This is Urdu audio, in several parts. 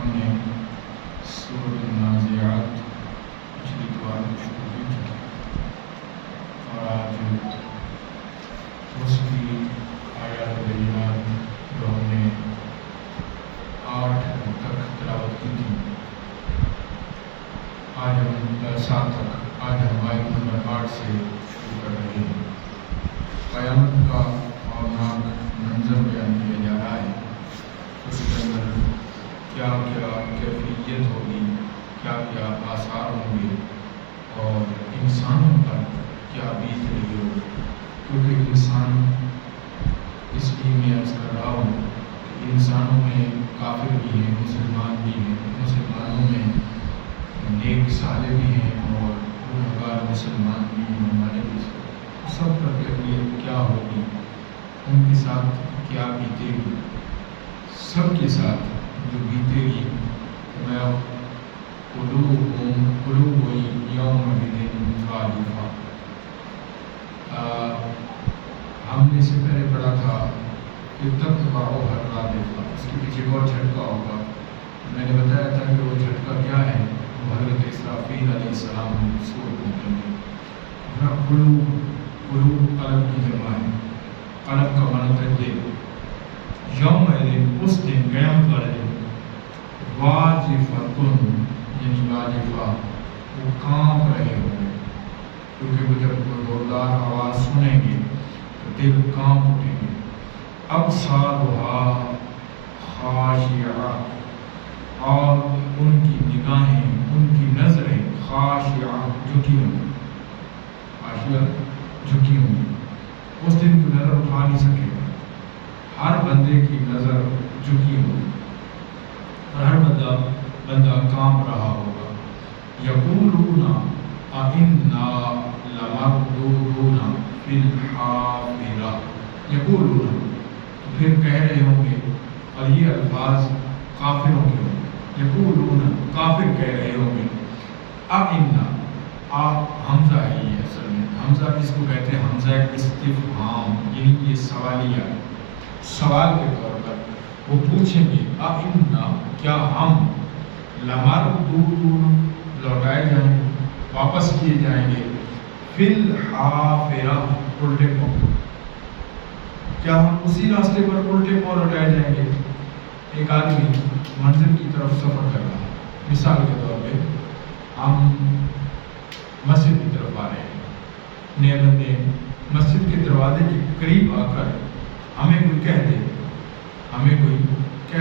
ہم نے سورۃ النازعات پچھلی اتوار کو شروع کی تھی اور آج اس کی آیات بینات جو ہم نے 8 تک تلاوت کی تھی، آج ہم 7 تک، آج ہم آیت نمبر 8 سے شروع کر رہے ہیں۔ قیامت کا ہولناک منظر بیان کیا جا رہا ہے، اس کے اندر کیا کیا کیفیت ہوگی، کیا کیا آثار ہوں گے اور انسانوں پر کیا بیت رہی ہوگی، کیونکہ انسان اس لیے میں عرض کر رہا ہوں کہ انسانوں میں کافر بھی ہیں، مسلمان بھی ہیں، مسلمانوں میں نیک صالح بھی ہیں اور گنہگار مسلمان بھی ہیں، ہمارے بھی سب پر کیفیت کیا ہوگی، ان کے ساتھ کیا بیتے گی، سب کے ساتھ جو بیتے گی۔ میں قلوب یومئذ واجفہ، ہم نے اس سے پہلے پڑھا تھا کہ تتبعها الرادفہ، اس کے پیچھے اور جھٹکا ہوگا۔ میں نے بتایا تھا کہ وہ جھٹکا کیا ہے، وہ حضرت اسرافیل علیہ السلام سور پہنچیں گے۔ قلوب قلب کی جمع ہے، قلب کا معنی ہے دل۔ یومئذ، اس دن، قیامت والے دن، واجفتن یعنی واجفہ، وہ کانپ رہے ہوں گے، کیونکہ وہ جب کوئی زوردار آواز سنیں گے تو دل کانپ اٹھیں گے۔ ابصارها خاشعہ، اور ان کی نگاہیں، ان کی نظریں خاشعہ، جھکی ہوں گی، خاشعہ جھکی ہوں گی۔ اس دن کوئی نظر اٹھا نہیں سکے گا، ہر بندے کی نظر جھکی ہوگی اور ہر بندہ کانپ رہا ہوگا۔ یقولون اَإِنَّا لَمَرْدُودُونَ فِي الْحَافِرَةِ، یقولون، تو پھر کہہ رہے ہوں گے، اور یہ الفاظ کافروں کے ہوں گے۔ یقولون، کافر کہہ رہے ہوں گے، اَإِنَّا، حمزہ ہے یہ اصل میں، حمزہ اس کو کہتے ہیں حمزہ استفہام، یعنی یہ سوالیہ، سوال کے طور پر وہ پوچھیں گے، اَإِنَّا، کیا ہم، لَمَرْدُودُونَ، لوٹائے جائیں گے، واپس کیے جائیں گے، فِي الْحَافِرَةِ، الٹے پاؤں، کیا ہم اسی راستے پر الٹے پاؤں لوٹائے جائیں گے؟ ایک آدمی منزل کی طرف سفر کر رہا ہے، مثال کے طور پہ ہم مسجد کی طرف آ رہے ہیں، نئے بندے مسجد کے دروازے کے قریب آ کر ہمیں کوئی کہہ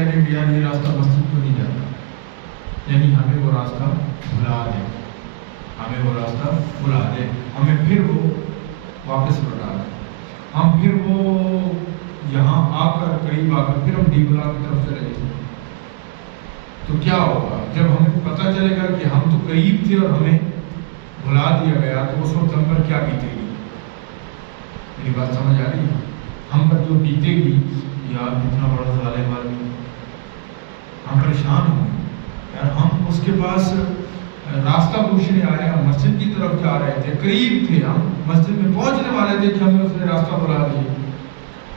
دے کہ یار یہ راستہ مسجد کو نہیں جاتا، یعنی ہمیں وہ راستہ بھلا دے، ہمیں پھر وہ واپس لوٹا دے، ہم پھر وہ یہاں آ کر قریب آ کر پھر ہم ڈیگلا کی طرف چلے جائیں، تو کیا ہوگا؟ جب ہمیں پتہ چلے گا کہ ہم تو قریب تھے اور ہمیں بھلا دیا گیا، تو اس وقت ہم پر کیا بیتے گی؟ میری بات سمجھ آ رہی ہے؟ ہم پر جو بیتے گی، یار اتنا بڑا ظالم آدمی، ہم پریشان ہوں گے، یار ہم اس کے پاس راستہ پوچھنے آئے، ہم مسجد کی طرف جا رہے تھے، قریب تھے، ہم مسجد میں پہنچنے والے تھے کہ ہمیں اس نے راستہ بلا دیا۔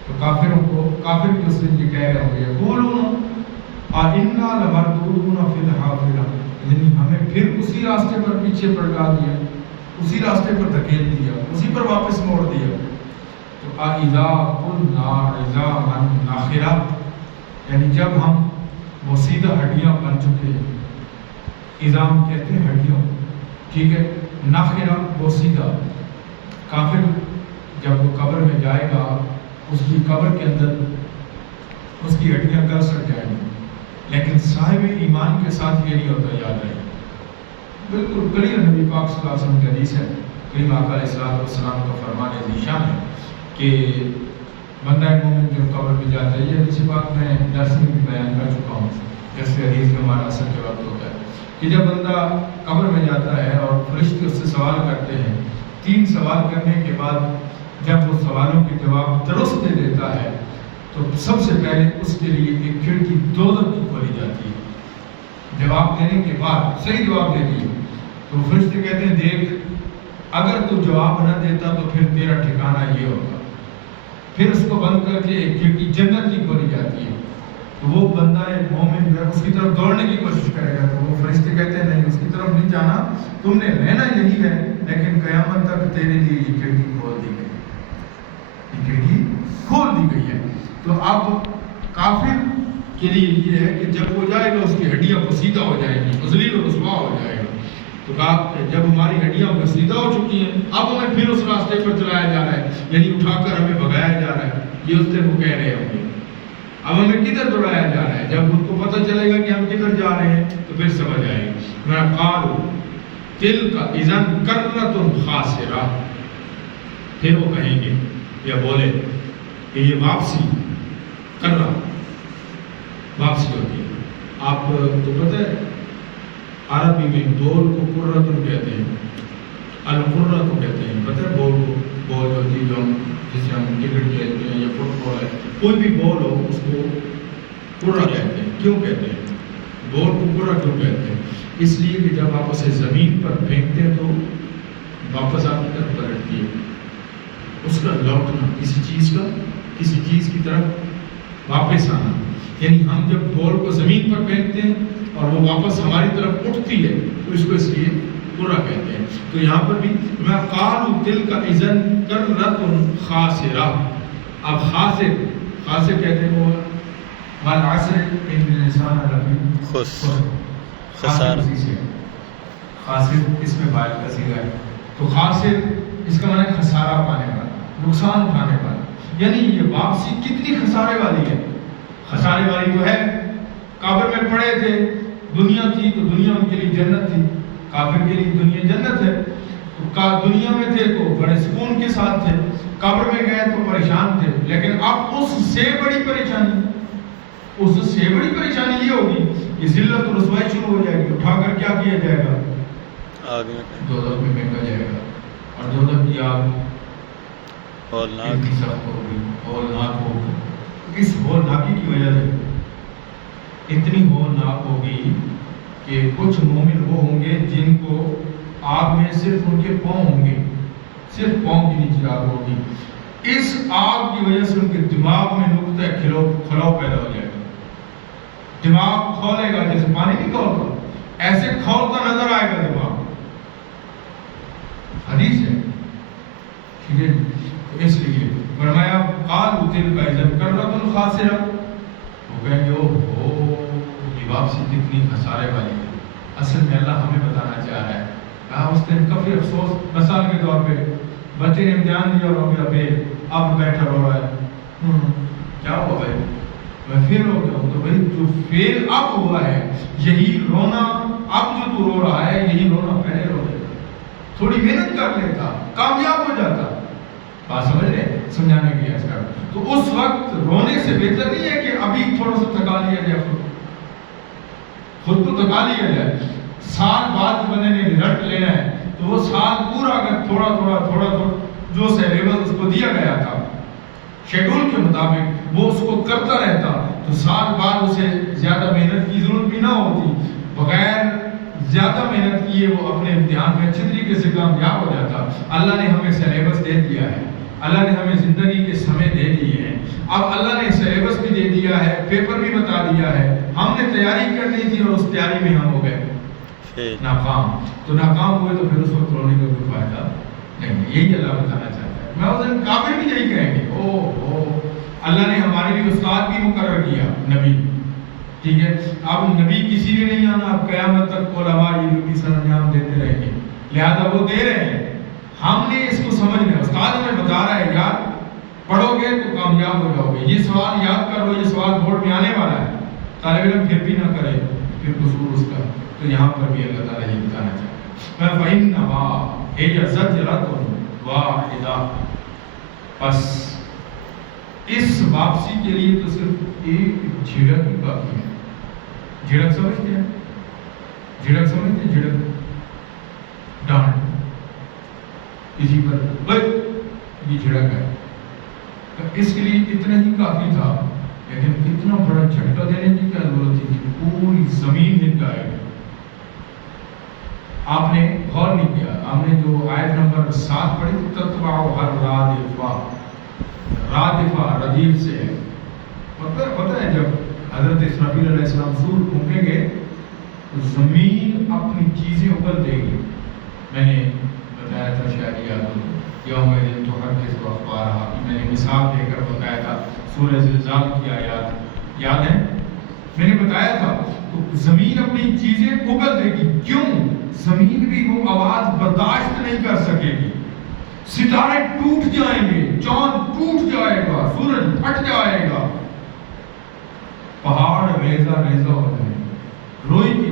تو کافر بھی اس دن یہ کہہ رہے ہوں گے، یقولون اَإِنَّا لَمَرْدُودُونَ فِي الْحَافِرَةِ، یعنی ہمیں پھر اسی راستے پر پیچھے پلٹا دیا، اسی راستے پر دھکیل دیا، اسی پر واپس موڑ دیا۔ تو اَإِذَا كُنَّا عِظَامًا نَخِرَةً، یعنی جب ہم وہ سیدھا ہڈیاں بن چکے ہیں، عظام کہتے ہیں ہڈیوں، ٹھیک ہے، ناخرہ وہ سیدھا۔ کافر جب وہ قبر میں جائے گا، اس کی قبر کے اندر اس کی ہڈیاں گل سڑ جائیں گی، لیکن صاحب ایمان کے ساتھ یہ نہیں ہوتا، یاد رہے، بالکل کلیئر نبی پاک صلی اللہ علیہ وسلم کی حدیث ہے، کریم آقا علیہ السلام کا فرمان ذیشان ہے کہ بندہ مومن جو قبر میں جاتا ہے، یہ حدیث پاک میں درس میں بھی بیان کر چکا ہوں، جیسے حدیث میں ہمارا اثر کے وقت ہوتا ہے کہ جب بندہ قبر میں جاتا ہے اور فرشتے اس سے سوال کرتے ہیں، 3 سوال کرنے کے بعد جب وہ سوالوں کے جواب درست دے دیتا ہے، تو سب سے پہلے اس کے لیے ایک کھڑکی دوزخ کی کھولی جاتی ہے۔ جواب دینے کے بعد صحیح جواب دے دیے تو فرشتے کہتے ہیں، دیکھ اگر تو جواب نہ دیتا تو پھر تیرا ٹھکانہ یہ ہوگا۔ پھر اس کو بند کر کے ایک کھڑکی جنت کی کھولی جاتی ہے، تو وہ بندہ مومن جو ہے اس کی طرف دوڑنے کی تم نے رہنا یہی ہے، لیکن قیامت تک تیرے لیے یہ کھڑکی کھول دی گئی، یہ کھڑکی کھول دی گئی ہے۔ تو اب کافر کے لیے یہ ہے کہ جب وہ جائے گا اس کی ہڈیاں بسیدہ ہو جائیں گی، مذلیل و رسوا ہو جائے گا۔ تو کہا کہ جب ہماری ہڈیاں بسیدہ ہو چکی ہیں، اب ہمیں پھر اس راستے پر چلایا جا رہا ہے، یعنی اٹھا کر ہمیں بھگایا جا رہا ہے، یہ اس دن وہ کہہ رہے ہوں گے۔ اب ہمیں کدھر دوڑایا جا رہا ہے؟ جب ان کو پتہ چلے گا کہ ہم کدھر جا رہے ہیں تو پھر سمجھ آئے گا۔ میں قالوا تلک اذن کرۃ خاسرہ، پھر وہ کہیں گے یا بولے کہ یہ واپسی کرہ، واپسی ہوتی ہے۔ آپ کو پتہ ہے عربی میں دول کو قرۃ کہتے ہیں، القرۃ کہتے ہیں، پتہ ہے بال کو، بال ہوتی ہے جو ہم جسے ہم کرکٹ کھیلتے ہیں یا فٹ بال ہے، کوئی بھی بال ہو اس کو قرہ کہتے ہیں۔ کیوں کہتے ہیں بال کو قرہ کیوں کہتے ہیں؟ اس لیے کہ جب آپ اسے زمین پر پھینکتے ہیں تو واپس آپ کی طرف پلٹتی ہے، اس کا لوٹنا، کسی چیز کی طرف واپس آنا، یعنی ہم جب بال کو زمین پر پھینکتے ہیں اور وہ واپس ہماری طرف اٹھتی ہے تو اس کو اس لیے قرہ کہتے ہیں۔ تو یہاں پر بھی میں قالوا تلک اذن کرۃ خاسرہ، اب خاسر کہتے ہیں وہ والعصر ان الانسان لفی خسارہ، خاسر اس میں فاعل کا صیغہ ہے، تو خاسر اس کا معنی خسارہ پانے والا، نقصان اٹھانے والا، یعنی یہ واپسی کتنی خسارے والی ہے۔ خسارے والی تو ہے، قبر میں پڑے تھے، دنیا تھی تو دنیا ان کے لیے جنت تھی، کافر کے لیے دنیا جنت ہے، تو دنیا میں تھے تو بڑے سکون کے ساتھ تھے، قبر میں گئے تو پریشان تھے، لیکن اب اس سے بڑی پریشانی یہ ہوگی کہ ذلت و رسوائی شروع ہو جائے گی، اٹھا کر کیا کیا جائے گا؟ دوزخ میں پھینکا جائے گا، اور دوزخ کی آگ اتنی سخت ہوگی، ہولناک ہوگی، اس ہولناکی کی وجہ سے اتنی ہولناک ہوگی کہ کچھ مومن وہ ہوں گے جن کو آگ میں صرف ان کے پاؤں ہوں گے، صرف پاؤں کے نیچے آگ ہوگی، اس آگ کی وجہ سے ان کے دماغ میں نقطہ کھلاؤ پیدا ہو جائے گا، دماغ کھولے گا، جیسے پانی نہیں کھولتا ایسے کھولتا نظر آئے گا دماغ، حدیث ہے، ٹھیک ہے۔ تو اس لیے فرمایا قالوا تلک اذن کرۃ خاسرہ، وہ کہیں گے اوہ یہ واپسی کتنی خسارے والی ہے۔ اصل میں اللہ ہمیں بتانا چاہ رہا ہے، کہا اس دن کافی افسوس، مثال کے طور پہ بچے نے امتحان دیا اور ہو گیا فیل، اب بیٹھا رو رہا ہے، کیا ہوا بھائی؟ میں فیل ہو گیا ہوں، تو بھائی جو فیل اب ہوا ہے یہی رونا، اب جو تو رو رہا ہے یہی رونا پہلے رو لیتا، تھوڑی محنت کر لیتا کامیاب ہو جاتا، بات سمجھ رہے سمجھانے کے لیے کر، تو اس وقت رونے سے بہتر نہیں ہے کہ ابھی تھوڑا سا تھکا لیا جائے، خود کو تھکا لیا جائے، سال بعد بندے نے رزلٹ لینا ہے تو وہ سال پورا اگر تھوڑا جو سلیبس اس کو دیا گیا تھا شیڈول کے مطابق وہ اس کو کرتا رہتا تو سال بعد اسے زیادہ محنت کی ضرورت بھی نہ ہوتی، بغیر زیادہ محنت کیے وہ اپنے امتحان میں اچھی طریقے سے کامیاب ہو جاتا۔ اللہ نے ہمیں سلیبس دے دیا ہے، اللہ نے ہمیں زندگی کے سمے دے دیے ہیں، اب اللہ نے سلیبس بھی دے دیا ہے، پیپر بھی بتا دیا ہے، ہم نے تیاری کرنی تھی اور اس تیاری میں ہم ہو گئے ناکام، تو ناکام ہوئے تو پھر اس وقت رونے کا کوئی فائدہ نہیں، یہی اللہ بتانا چاہتا ہے۔ میں اس دن کافر بھی یہی کہیں گے، اوہ اللہ نے ہمارے لیے استاد بھی مقرر کیا، نبی، ٹھیک ہے، اب نبی کسی نے نہیں آنا، اب قیامت تک علماء یہ ڈیوٹی سر انجام دیتے رہیں گے، لہذا وہ دے رہے ہیں، ہم نے اس کو سمجھنا ہے، استاد ہمیں بتا رہا ہے یار پڑھو گے تو کامیاب ہو جاؤ گے، یہ سوال یاد کر لو، یہ سوال بورڈ میں آنے والا ہے، طالب علم پھر بھی نہ کرے پھر قصور اس کا، تو یہاں پر بھی اللہ تعالیٰ یہ بتانا چاہتا ہے، فَإِنَّمَا هِيَ زَجْرَةٌ وَاحِدَةٌ، بس اس واپسی کے لیے تو صرف ایک جھڑک ہی باقی ہے۔ جھڑک سمجھتے ہیں؟ جھڑک ڈانٹ کسی پر، بھائی یہ جھڑک ہے، اس کے لیے اتنا ہی کافی تھا، لیکن اتنا بڑا جھٹکا دینے کی کیا ضرورت تھی کہ پوری زمین ہل جائے گی۔ آپ نے غور نہیں کیا، ہم نے جو آیت نمبر 7 پڑھی تھی، تتبعها الرادفہ، رادفہ ردیف سے ہے، پتہ ہے جب حضرت اسرافیل علیہ السلام سور پھونکیں گے تو زمین اپنی چیزیں چیزیں اگل دے گی. میں نے بتایا تھا شاید یاد ہو یوم دن تو ہر کس اخبارہ، میں نے مثال دے کر بتایا تھا سورہ زلزال کی آیات یاد ہے، میں نے بتایا تھا. تو زمین اپنی چیزیں اگل دے گی. کیوں؟ زمین بھی وہ آواز برداشت نہیں کر سکے گی. ستارے ٹوٹ جائیں گے، چاند ٹوٹ جائے گا، سورج پھٹ جائے گا، پہاڑ ریزہ ریزہ ہو جائیں گے، روئی کی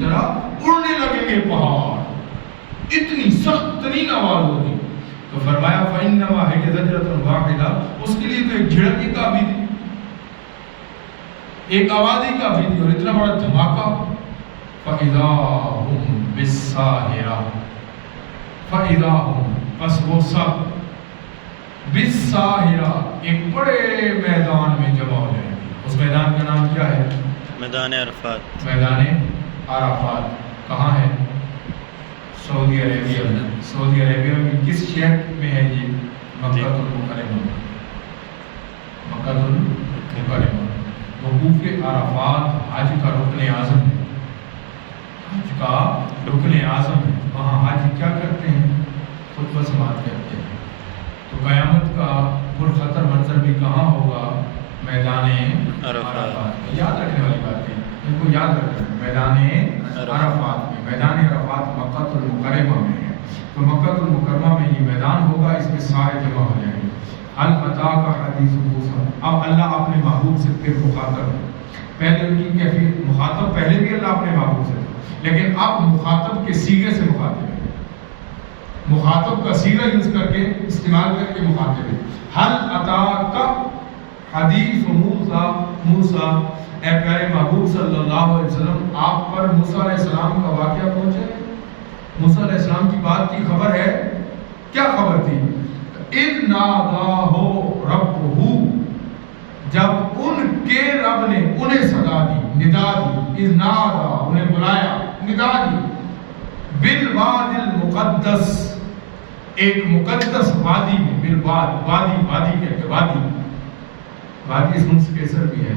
طرح اڑنے لگیں گے پہاڑ، اتنی سخت ترین آواز ہوگی. تو فرمایا فَإِنَّمَا هِيَ زَجْرَةٌ وَاحِدَةٌ، اس کے لیے تو ایک جھڑک ہی کافی تھی، ایک آواز ہی کافی تھی، اور اتنا بڑا دھماکہ. فَإِذَا هُمْ بِالسَّاهِرَةِ، فَإِذَا هُمْ، بس وہ سب بِالسَّاهِرَةِ ایک بڑے میدان میں جمع ہو جائیں گے. اس میدان کا نام کیا ہے؟ میدان عرفات. میدان عرفات کہاں ہے؟ سعودی عربیہ میں. سعودی عربیہ میں کس شہر میں ہے یہ؟ مکہ المکرمہ. مکہ المکرمہ وقوف عرفات حج کا رکن اعظم ہے، حج کا رکن اعظم ہے. وہاں حج کیا کرتے ہیں؟ خطبہ سماعت کرتے ہیں. تو قیامت کا پرخطر منظر بھی کہاں ہوگا؟ میدان عرفات. یاد رکھنے والی بات ہے، ان کو یاد رکھنا. میدان عرفات میں، میدان عرفات مکہ المکرمہ میں ہے. تو مکہ المکرمہ میں یہ میدان ہوگا، اس میں سارے جمع ہو جائیں گے. حل اتاک حدیث موسیٰ. اب اللہ اپنے محبوب سے پھر مخاطب ہے. پہلے ان کی کیفیت مخاطب، پہلے بھی اللہ اپنے محبوب سے تھا، لیکن اب مخاطب کے صیغے سے مخاطب ہے. مخاطب کا صیغہ یوز کر کے، استعمال کر کے مخاطب ہے. حل اتاک حدیث موسیٰ، اے پیارے محبوب صلی اللہ علیہ وسلم، آپ پر موسیٰ علیہ السلام کا واقعہ پہنچا ہے؟ موسیٰ علیہ السلام کی بات کی خبر ہے؟ کیا خبر تھی؟ اذ ناداہ ربہ، جب ان کے رب نے انہیں صدا دی، ندا دی. اذ نادا، انہیں بلایا، ندا دی. بالواد المقدس، ایک مقدس وادی میں. بالواد، وادی، وادی کہتے ہیں، وادی. وادی اس منصب کے اثر بھی ہے،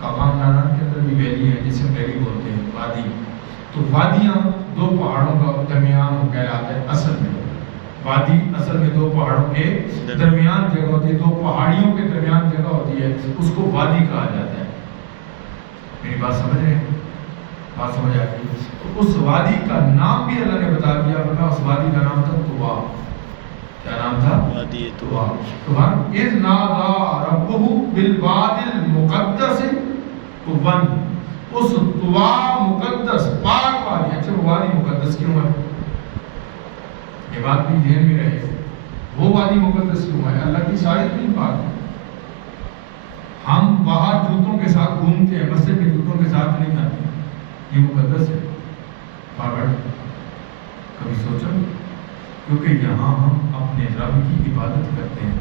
کاغان نانان کے اندر بھی ویلی ہے جسے ویلی بولتے ہیں، وادی. تو وادیاں دو پہاڑوں کا درمیان کہلاتا ہے اصل میں. وادی اصل میں دو پہاڑوں کے درمیان جگہ ہوتی ہے، دو پہاڑیوں کے درمیان جگہ ہوتی ہے، اس کو وادی کہا جاتا ہے. میری بات سمجھ رہے ہیں؟ بات سمجھ آتی ہے؟ تو اس وادی کا نام بھی اللہ نے بتا دیا، ورنہ اس وادی کا نام تھا طوا. کیا نام تھا؟ وادی طوا. اذ نادا ربہ بالواد المقدس طوا، اس طوا مقدس پاک وادی. اچھا وہ وادی مقدس کیوں ہے؟ یہ بات بھی ذہن میں رہے. وہ وادی مقدس کیوں ہے؟ اللہ کی ساری اتنی پاک ہے. ہم باہر جوتوں کے ساتھ گھومتے ہیں، مسجد میں جوتوں کے ساتھ نہیں آتے، یہ مقدس ہے. کبھی سوچا؟ کیونکہ یہاں ہم اپنے رب کی عبادت کرتے ہیں،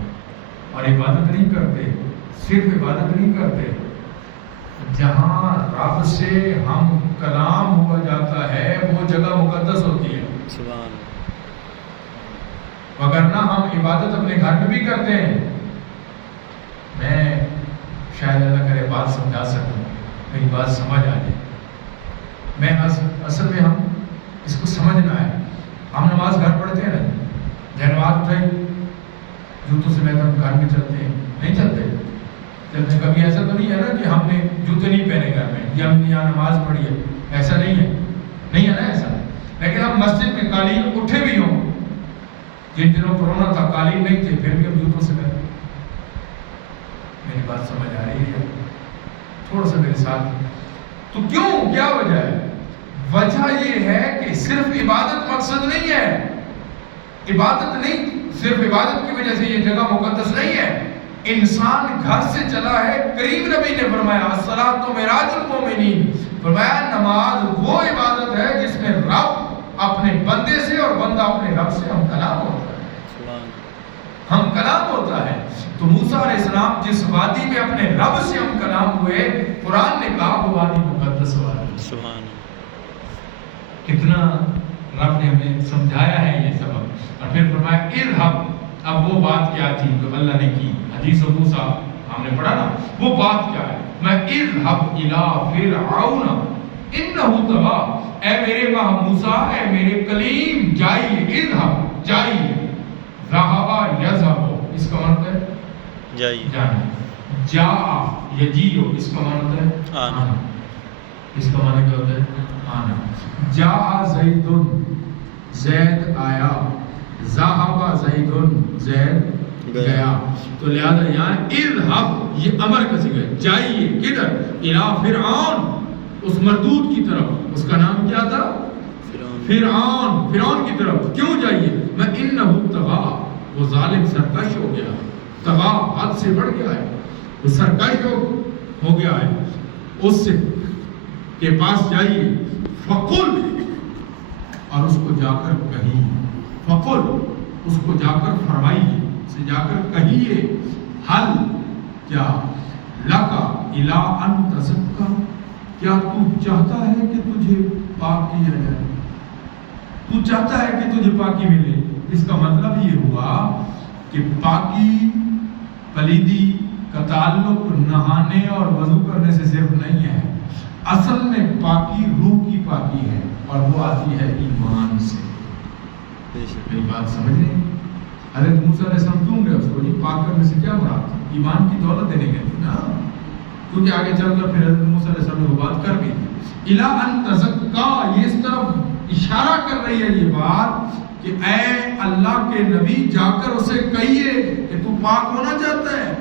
اور عبادت نہیں کرتے، صرف عبادت نہیں کرتے، جہاں رب سے ہم کلام ہوا جاتا ہے وہ جگہ مقدس ہوتی ہے. سبحان. وگرنہ ہم عبادت اپنے گھر میں بھی کرتے ہیں. میں شاید اللہ کرے بات سمجھا سکوں، میری بات سمجھ آ جائے. میں اصل میں ہم اس کو سمجھنا ہے. ہم نماز گھر پڑھتے ہیں نا، جب نماز اٹھائی جوتوں سے میں ہم گھر میں چلتے ہیں؟ نہیں چلتے. کبھی ایسا تو نہیں ہے نا کہ ہم نے جوتے نہیں پہنے گھر میں، یا ہم نے یہاں نماز پڑھی ہے، ایسا نہیں ہے، نہیں ہے نا ایسا. لیکن ہم مسجد میں قالین اٹھے بھی ہوں، جن دنوں کورونا تھا قالین نہیں تھے، پھر بھی ہم جوتوں سے پہنے. میری بات سمجھ آ رہی ہے؟ تھوڑا سا میرے ساتھ. تو کیوں؟ کیا وجہ ہے؟ وجہ یہ ہے کہ صرف عبادت مقصد نہیں ہے. عبادت نہیں، صرف عبادت کی وجہ سے یہ جگہ مقدس نہیں ہے. انسان گھر سے چلا ہے. کریم نبی نے فرمایا الصلاۃ معراج المومنین، فرمایا نماز وہ عبادت ہے جس میں رب اپنے بندے سے اور بندہ اپنے رب سے ہم کلام ہوتا ہے. ہم کلام ہوتا ہے. تو موسیٰ علیہ السلام جس وادی میں اپنے رب سے ہم کلام ہوئے، قرآن نے کہا وہ وادی مقدس وادی. سبحان. کتنا رب نے ہمیں سمجھایا ہے یہ سبق. اور پھر فرمایا اذهب. اب وہ بات کیا تھی جو اللہ نے کی؟ حدیث موسیٰ ہم نے پڑھا نا، وہ بات کیا ہے؟ میں اذهب الى فرعون انہو تغا، اے میرے ماہ موسیٰ، اے میرے کلیم، جائیے، اذہب، جائیے، ذہبا یذہب، اس کا معنی ہے جائیے، جانا، جا یجیو، اس کا معنی ہے آنا، اس کا معنی کیا ہوتا ہے آنا، جا زیدن، زید آیا، ذہب زیدن، زید گیا، تو لہذا یہاں اذہب یہ امر کا صیغہ ہے، جائیے کدھر، الی فرعون، اس مردود کی طرف، اس کا نام کیا تھا فرعون کی طرف، کیوں جائیے، میں انہو طغا، وہ ظالم سرکش ہو گیا، طغا حد سے بڑھ گیا ہے، وہ سرکش ہو گیا ہے، اس سے کے پاس جائیے، فقل، اور اس کو جا کر کہیے، فقل، اس کو جا کر فرمائیے، اسے جا کر کہیے، حل کیا، لکا الا ان تزکا، کیا تو چاہتا ہے کہ تجھے پاک کیا جائے، تو چاہتا ہے کہ تجھے پاکی ملے، اس کا مطلب یہ ہوا کہ پاکی پلیدی کا تعلق نہانے اور وضو کرنے سے صرف نہیں ہے، اصل میں پاکی روح کی پاکی ہے، اور وہ آتی ہے ایمان سے، میری بات سمجھ رہے ہیں؟ حضرت موسیٰ علیہ السلام کیوں گئے اس کو یہ پاک کرنے سے کیا مراد تھا؟ ایمان کی دولت دینے کے لیے نا، کیونکہ آگے چل کر پھر حضرت موسیٰ علیہ السلام نے وہ بات کر بھی دی، الا ان تزکا، یہ اس طرف اشارہ کر رہی ہے یہ بات کہ اے اللہ کے نبی جا کر اسے کہیے کہ تو پاک ہونا چاہتا ہے،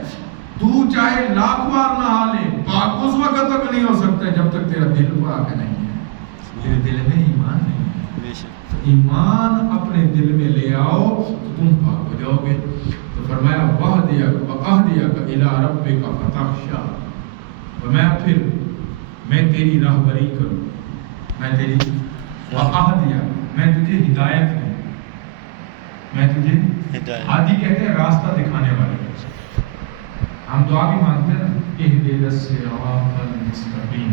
تو چاہے لاکھ بار نہا لے، پاک اس وقت تک نہیں ہو سکتا جب تک تیرا دل پاک نہیں ہے، تیرے دل میں ایمان نہیں ہے، ایمان اپنے دل میں لے آؤ تو تم پاک ہو جاؤ گے، تو فرمایا وَأَهْدِيَكَ إِلَىٰ رَبِّكَ فَتَخْشَىٰ، فرمایا پھر میں تیری راہبری کروں، میں تیری وَأَهْدِيَكَ، میں تجھے ہدایت دوں، میں تجھے ہادی کہتے ہیں راستہ دکھانے والے، ہم دعا بھی مانگتے ہیں اہدنا الصراط المستقیم،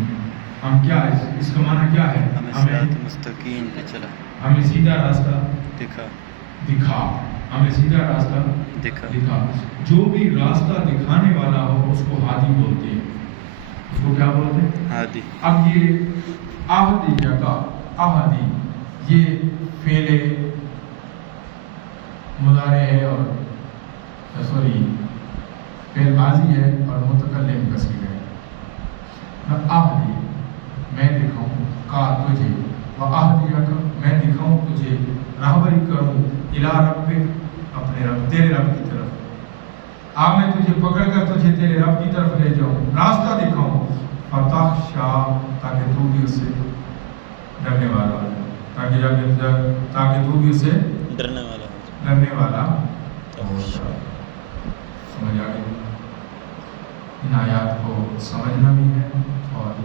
ہم کیا اس کا معنی کیا ہے، ہمیں مستقیم پہ چلا، ہمیں سیدھا راستہ دکھا، ہمیں سیدھا راستہ دکھا، جو بھی راستہ دکھانے والا ہو اس کو ہادی بولتے ہیں، اس کو کیا بولتے ہیں ہادی۔ اب یہ آہدی جگہ آہدی یہ فعل مضارع ہے اور سوری فعل ماضی ہے اور متکلم کا صیغہ ہے، آہدی میں دکھاؤں کا تجھے، وآہدیک میں دکھاؤں تجھے، راہبری کروں، الی ربک اپنے رب تیرے رب کی طرف، میں تجھے پکڑ کر تجھے تیرے رب کی طرف لے جاؤں، راستہ دکھاؤں، فتخشیٰ تاکہ تو بھی اس سے ڈرنے والا ہو، تاکہ تو بھی اسے ڈرنے والا ہو۔ سمجھ آ گئی؟ ان آیات کو سمجھنا بھی ہے اور